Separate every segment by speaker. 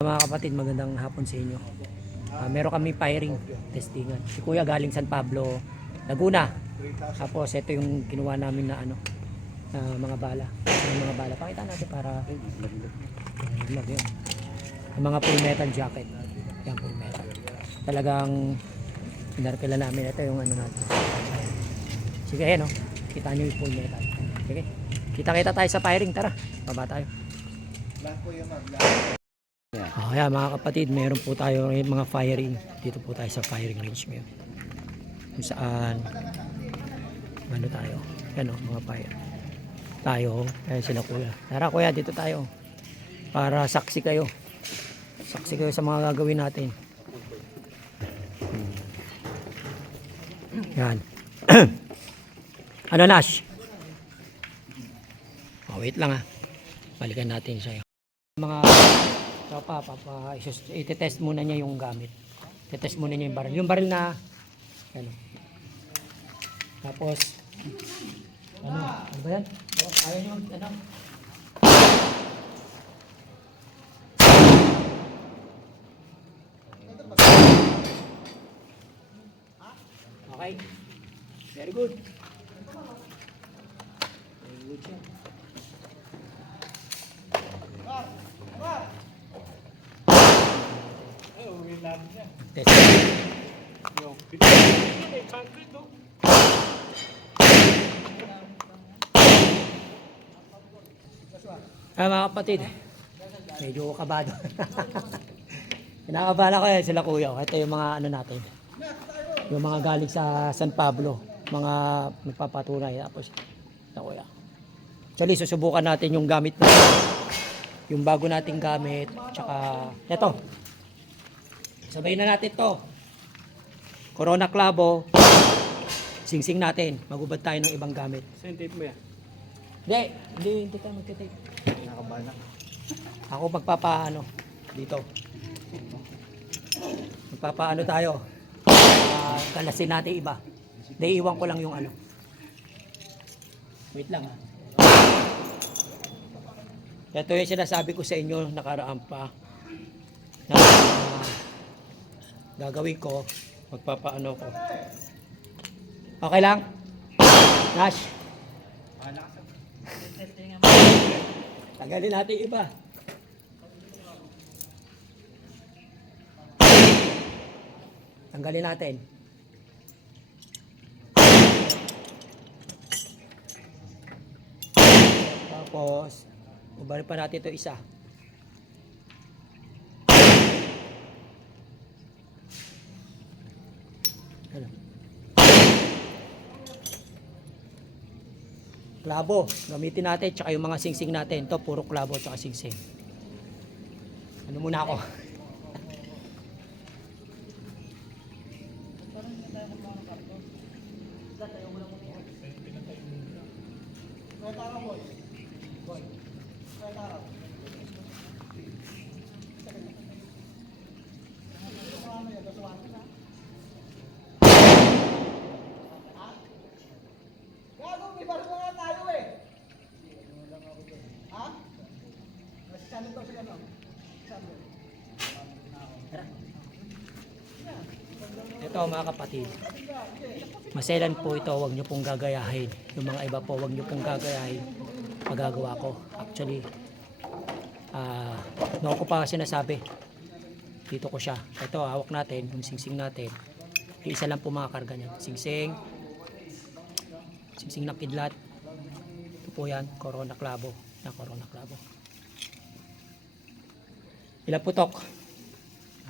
Speaker 1: Mga kapatid, magandang hapon sa inyo. Ah, meron kami firing testingan. Si Kuya galing San Pablo, Laguna. Tapos ito yung kinuha namin na ano, na mga bala. Yung mga bala. Pakita natin para lag yun. Yung mga full metal jacket. Yan full metal. Talagang pinarkila namin. Ito yung ano natin. Sige, ayan oh. Kita nyo yung full metal. Sige. Kita-kita tayo sa firing. Tara, baba tayo. Oh, yeah, mga kapatid, meron po tayo ngayon mga firing. Dito po tayo sa firing range ngayon. Kung saan, ano tayo? Yan o, mga fire. Tayo, ayan sila kuya. Tara kuya, dito tayo. Para saksi kayo. Saksi kayo sa mga gagawin natin. Yan. ano Nash? Oh, wait lang ah. Balikan natin sa'yo. Mga Papa, papa, isus- itetest muna niya yung gamit. Itetest muna niya yung baril. Yung baril na, ano. Tapos, ano, ano ba yan? Oh, Ayaw nyo, ano? Okay. Very good. Very good siya. Test. Ah, mga kapatid, medyo kabado. Kinakabala ko yan sila kuya. Ito yung mga ano natin. Yung mga galing sa San Pablo. Mga nagpapatunay. Tapos, ito kuya. Actually, susubukan natin yung gamit na yung bago nating gamit. Tsaka, ito. Sabay na natin to. Corona Clavo. Singsing natin. Magubad tayo ng ibang gamit.
Speaker 2: Saan tape mo yan?
Speaker 1: Hindi, hindi, hindi tayo magtitape.
Speaker 2: Nakabala.
Speaker 1: Ako magpapaano dito. Magpapaano tayo. Uh, kalasin natin iba. Hindi, iwan ko lang yung ano. Wait lang ha. Ito yung sinasabi ko sa inyo nakaraan pa. Na ah, gagawin ko. Magpapaano ko. Okay lang? Nash? Tagalin natin iba. Tanggalin natin. Tapos, ubarin pa natin ito isa. Klabo, gamitin natin, tsaka yung mga singsing natin. Ito, puro klabo, tsaka singsing. Ano muna ako?
Speaker 3: Gago, may baril na nga tayo eh. Ha? Mas channel to si ano? Channel.
Speaker 1: Ito mga kapatid, maselan po ito, huwag nyo pong gagayahin. Yung mga iba po, huwag nyo pong gagayahin magagawa ko. Actually, uh, ko pa sinasabi. Dito ko siya. Ito, hawak natin, yung singsing natin. Yung isa lang po mga karga niya. Singsing, singsing na kidlat. Ito po yan, Corona Clavo. Na Corona Clavo. Ilang putok?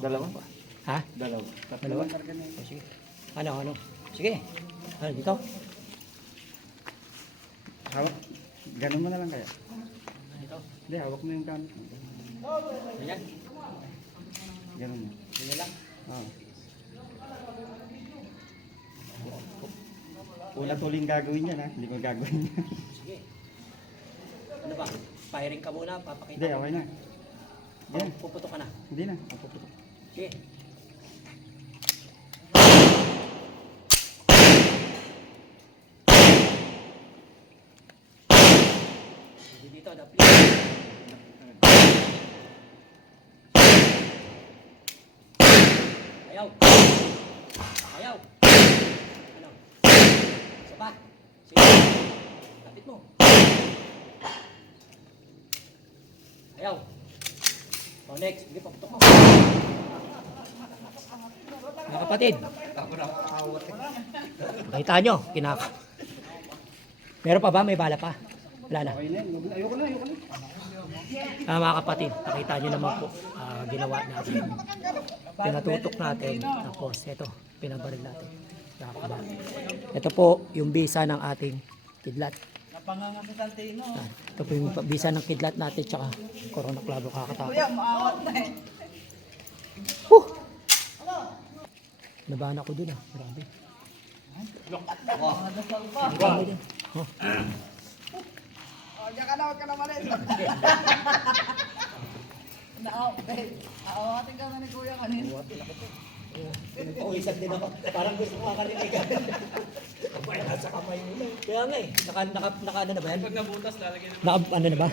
Speaker 2: Dalawa?
Speaker 1: Ha?
Speaker 2: Dalawa.
Speaker 1: Dalawa? O, sige. Ano, ano? Sige. Ano, dito?
Speaker 2: Hawak. Ganun mo na lang kaya.
Speaker 1: Dito?
Speaker 2: Hindi, hawak mo yung gamit.
Speaker 1: Ganyan?
Speaker 2: Ganun mo.
Speaker 1: Ganyan lang?
Speaker 2: Oo. Una tuling gagawin yan ha. Hindi ko gagawin yan.
Speaker 1: Sige. Ano ba? Firing ka muna, papakita
Speaker 2: Hindi, okay na. Yan.
Speaker 1: Puputok ka na.
Speaker 2: Hindi na. Mapuputok.
Speaker 1: Sige. Dito, dapat. Ayaw. Ayaw. Ano? Sabat. Sige. Lapit mo. Ayaw. O next. Sige, paputok mo. Mga kapatid. Nakita nyo, kinaka. Meron pa ba? May bala pa? Wala na.
Speaker 2: Na. Ayoko na, ayoko na.
Speaker 1: Ah, mga kapatid, nakita nyo naman po ah, ginawa natin. Pinatutok natin. Tapos, ito, pinabaril natin. Nakakaba. Ito po yung bisa ng ating kidlat. Ah, ito po yung bisa ng kidlat natin tsaka Corona.
Speaker 3: Kuya, maawat na eh.
Speaker 1: Huh! Nabahan ako dun ah. Grabe.
Speaker 3: Mga dasal pa.
Speaker 1: Ang dami dun. Oh.
Speaker 3: O, diyan ka na, huwag ka na malis. Naaw, babe. Aawatin ka na ni Kuya kanina.
Speaker 1: Pawisan din ako. Parang gusto ko makarinig. Kaya nasa kamay mo na. Kaya nga eh. Naka, naka, naka ano na ba yan? Pag nabutas, lalagyan na. Naka, ano na ba?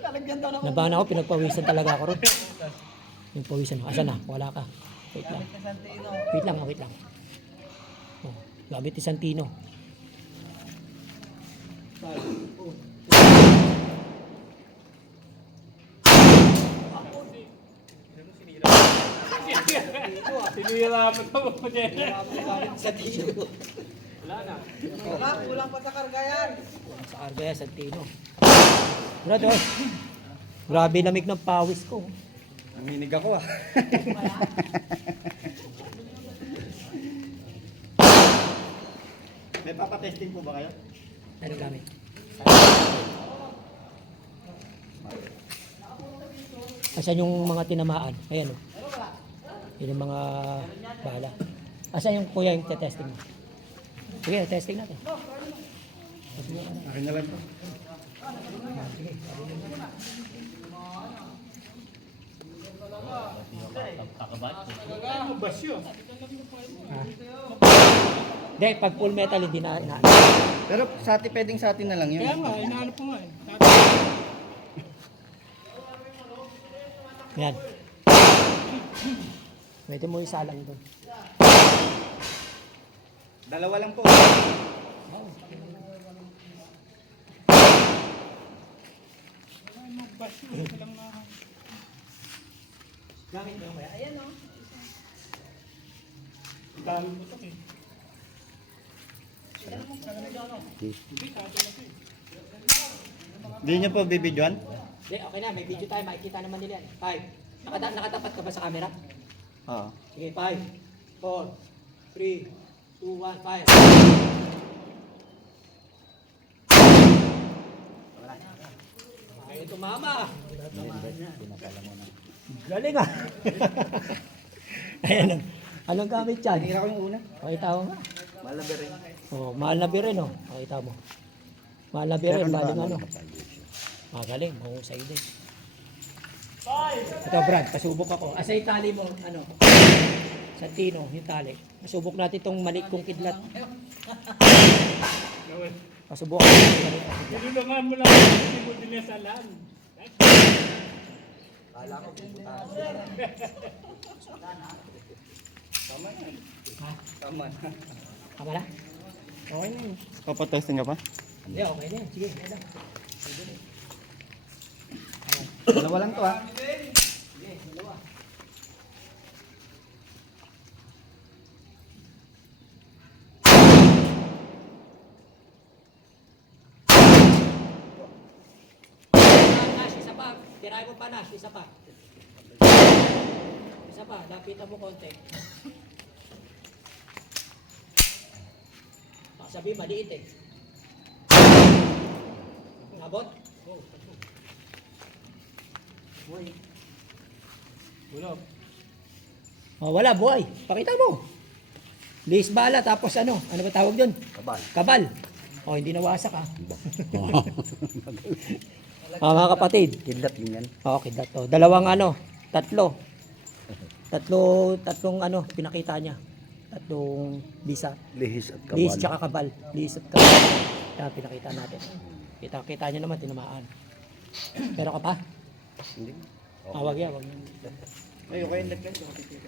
Speaker 3: Lalagyan daw ng
Speaker 1: Nabahan ako, pinagpawisan talaga ako ron. Yung pawisan mo. Asan na? Wala ka. Wait lang. Wait lang, ah, wait lang. Oh, gamit ni Santino.
Speaker 4: Sinilalaman mo mo dyan.
Speaker 1: Santino.
Speaker 3: Wala, kulang pa sa karga yan.
Speaker 1: Sa Argaya, Santino. Brad, oh. Grabe lamig ng pawis ko.
Speaker 2: Naminig ako ah. May papatesting po ba kayo?
Speaker 1: Ano gamit? Asan yung mga tinamaan? Ayan o. Yun yung mga bala. Asan yung kuya yung testing mo? Sige, testing natin.
Speaker 2: Akin na lang po.
Speaker 1: Sige.
Speaker 4: Ano basyo?
Speaker 1: Ah. Hindi, pag full metal, hindi na ina
Speaker 2: Pero sa atin, pwedeng sa atin na lang yun.
Speaker 4: Kaya nga, inaano ko nga eh.
Speaker 1: Yan. Pwede mo isalang doon.
Speaker 2: Dalawa lang po.
Speaker 4: Lang na.
Speaker 1: Gamit mo kaya? Ayan o.
Speaker 4: Dami mo ito eh.
Speaker 2: Hindi niyo po bibidyoan?
Speaker 1: Hindi, okay na. May video tayo. Makikita naman nila yan. Five. Nakata nakatapat ka ba sa camera?
Speaker 2: Oo.
Speaker 1: Sige, five, four, three, two, one, fire. Ay, tumama. Galing ah. Ayan. ang- Anong gamit yan?
Speaker 2: Tingnan ko yung una.
Speaker 1: Pakita mo nga.
Speaker 2: Malabi rin.
Speaker 1: Oh, mahal na birin oh. Pakita mo. Mahal na birin, baling ano. Magaling, mahusay din. Ito Brad, pasubok ako. Asa yung tali mo, ano? Sa tino, yung tali. Pasubok natin itong malik kong kidlat. Pasubok kidlat.
Speaker 4: Tinulungan mo lang ang mo din niya sa lan.
Speaker 2: Tama na. Tama na.
Speaker 1: Tama na? Okay na yun.
Speaker 2: Papatesting ka pa?
Speaker 1: Hindi, okay na yun. Sige, na.
Speaker 2: Dalawa lang to ah.
Speaker 1: Sige, dalawa. Tirahin mo pa, Nash. Isa pa. Isa pa. Lapitan mo konti. Sabihin, maliit eh. Abot?
Speaker 4: Wala.
Speaker 1: Oh, wala, buhay. Pakita mo. Liis bala, tapos ano? Ano ba tawag doon?
Speaker 2: Kabal.
Speaker 1: Kabal. Oh, hindi nawasak ah. Ah, mga kapatid.
Speaker 2: Kidlat yun yan.
Speaker 1: Oh, okay, dato. Dalawang ano, tatlo. Tatlo, tatlong ano, pinakita niya. Tatlong bisa.
Speaker 2: Lihis at
Speaker 1: Lihis tsaka kabal. Lihis at kabal. Kaya pinakita natin. Kita, kita niyo naman, tinamaan. Pero ka pa?
Speaker 2: Hindi.
Speaker 1: Ah, wag yan, wag yan.
Speaker 2: Ay, okay, lagyan.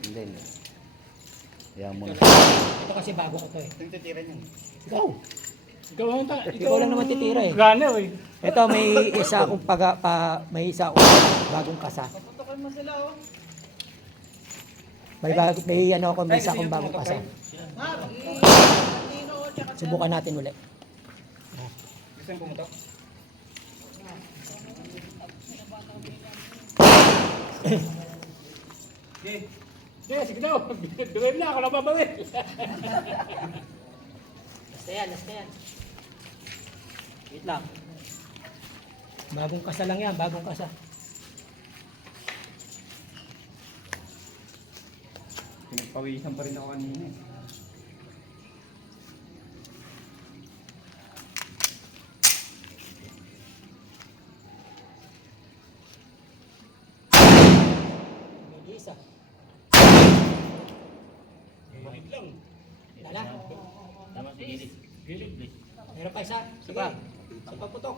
Speaker 2: Hindi, hindi. Hayaan mo na.
Speaker 1: Ito kasi bago ko to eh.
Speaker 2: Ito yung titira niyan.
Speaker 1: Ikaw.
Speaker 4: Ikaw ang ta.
Speaker 1: Ikaw lang naman titira eh.
Speaker 4: Gana eh.
Speaker 1: Ito may isa akong paga, pa, may isa akong bagong kasa. May bago, may ano ako, may isa akong bagong kasa. Subukan natin ulit.
Speaker 2: Gusto yung pumutok?
Speaker 4: Sige, sige daw. Duwin na ako na babawin.
Speaker 1: Basta yan, basta yan. Wait lang. Bagong kasa lang yan, bagong kasa.
Speaker 2: Pinagpawisan pa rin ako kanina. eh.
Speaker 1: Isa.
Speaker 4: Gilid lang.
Speaker 1: Wala na.
Speaker 4: Tama si Gilid. Gilid.
Speaker 1: Meron pa isa. Sige. Sa pagputok.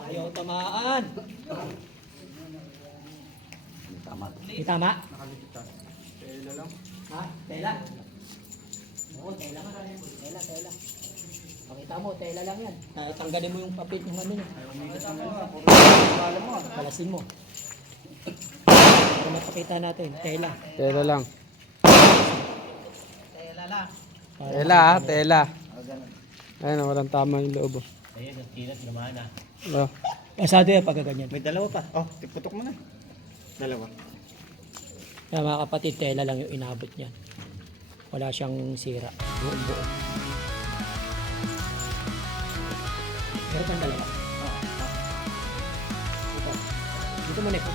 Speaker 1: Ayaw tamaan.
Speaker 2: Tama.
Speaker 1: May tama?
Speaker 2: Tela lang.
Speaker 1: Ha? Tela? Oo, tela nga. Tela, tela. Pakita mo, tela lang yan. Ah, tanggalin mo yung papel ng ano niya.
Speaker 2: Ayaw umigas ng ah. Puro alam mo ah.
Speaker 1: Kalasin mo. Para mapakita natin, tela.
Speaker 3: Tela lang.
Speaker 1: Para
Speaker 3: Tela ah,
Speaker 1: makita
Speaker 3: tela.
Speaker 2: Ah.
Speaker 3: Ayun, walang tama yung loob. oh.
Speaker 4: Ayun, ang tilat naman ah.
Speaker 3: Oh.
Speaker 1: Pasado yan pagka ganyan.
Speaker 2: May dalawa pa. Oh, tiputok mo na. Dalawa.
Speaker 1: Kaya mga kapatid, tela lang yung inabot niyan. Wala siyang sira. Buong buo. Meron pang dalawa. Ito. Dito mo na ito.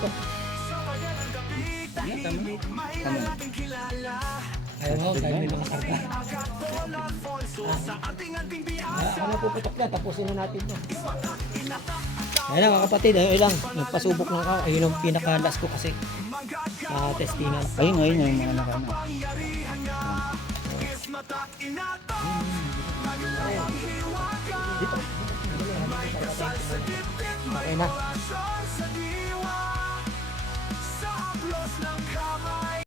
Speaker 2: Ano, tama? Tama.
Speaker 1: Ayaw mo, dahil may mga karga. Ah, ako na puputok na, tapusin na natin to. Ayan lang mga kapatid, ayun lang. Nagpasubok lang ako. Ayun ang pinaka-last ko kasi. Uh, testingan.
Speaker 2: Ayun, ayun yung mga nakano.
Speaker 1: Okay na.